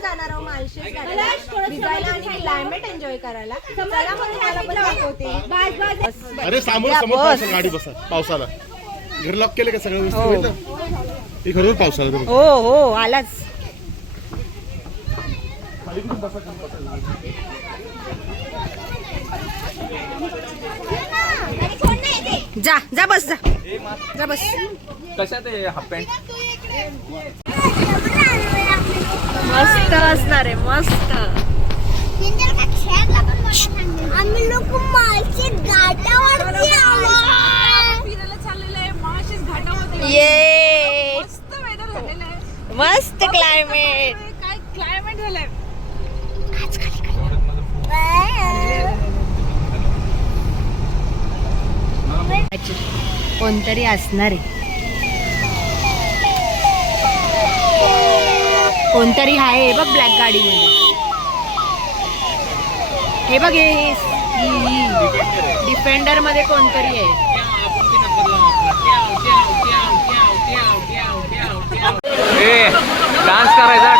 आपण जाणार आहोत माळशेज गार्डनला भिजायला आणि क्लायमेट एन्जॉय करायला. चला मग तुम्हाला पण दाखवते. अरे समोर समोर गाडी बसा पावसाला. घर लॉक केले का सगळ्या वस्तू? हे खरोखर पावसाला. हो हो आलाच. जा जा बस जा जा बस. कशात आहे हाफ पॅन्ट? मस्त असणार आहे मस्त. आम्ही लोक माळशेज घाटावरती फिरायला चाललेलं आहे. माळशेज घाटावरती ये मस्त वेदर झालेलं आहे. मस्त क्लायमेट. काय क्लायमेट झालंय. कोणतरी असणार आहे. कोणतरी आहे बघ ब्लॅक गाडी मध्ये. हे बघ हे डिफेंडर मध्ये कोणतरी आहे. डान्स करायचा.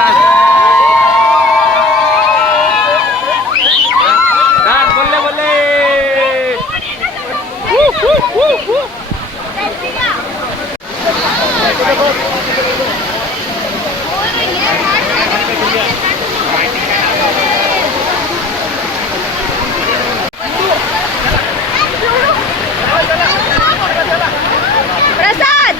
डान्स बोलले बोलले. प्रसाद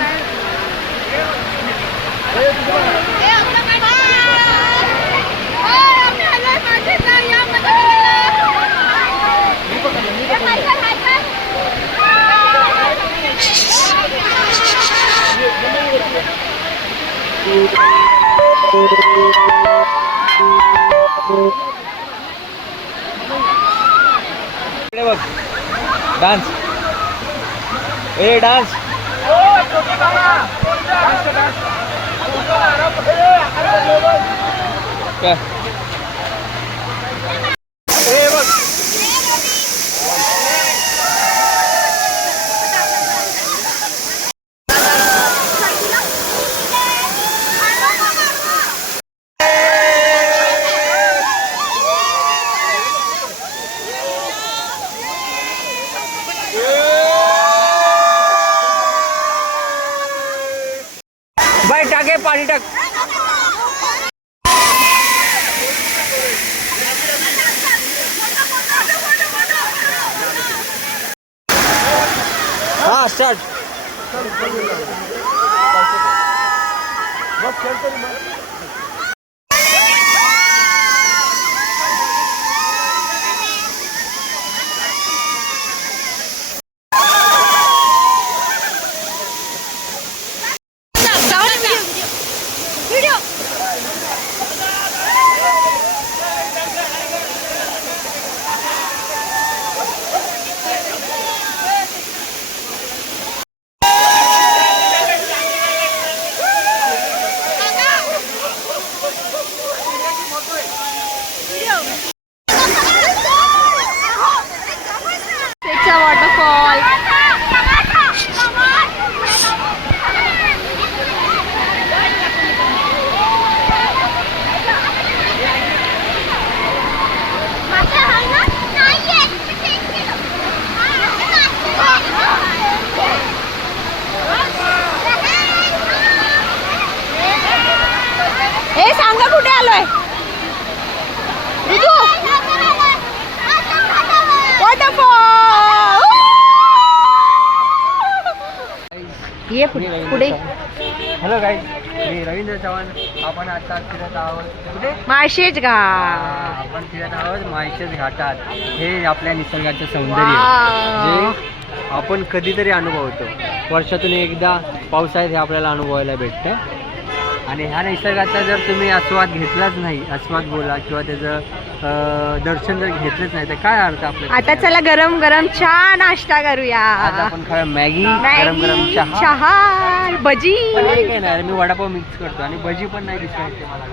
बघ डान्स. ए डान्स. काय ए बघ. बाय टाके पाणी टाक. हा स्टार्ट. वॉटरफॉल. हे सांगा कुठे आलोय. वॉटरफॉल. ये पुढे. हॅलो गाईज, मी रवींद्र चव्हाण. आपण आता फिरत आहोत कुठे? माळशेज घाट. आपण फिरत आहोत माळशेज घाटात. हे आपल्या निसर्गाचं सौंदर्य जे आपण कधीतरी अनुभवतो. वर्षातून एकदा पावसाळ्यात हे आपल्याला अनुभवायला भेटतं. आणि ह्या निसर्गाचा जर तुम्ही आस्वाद घेतलाच नाही, आस्वाद बोला किंवा त्याचं दर्शन जर घेतलंच नाही तर काय अर्थ आपल्याला. आता चला गरम गरम चहा नाश्ता करूया. आज आपण खाऊया मॅगी, गरम गरम चहा, चहा भजी. पण हे काय नाही, मी वडापाव मिक्स करतो आणि भजी पण नाही दिसत मला.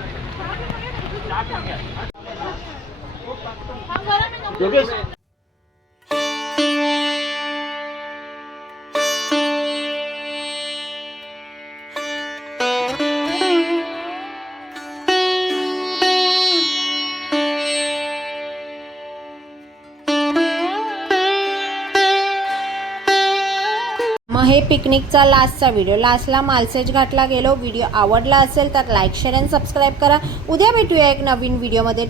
मग हे पिकनिकचा लास्टचा व्हिडिओ. लास्टला मालसेज घाटला गेलो. व्हिडिओ आवडला असेल तर लाईक शेअर आणि सबस्क्राईब करा. उद्या भेटूया एक नवीन व्हिडिओमध्ये.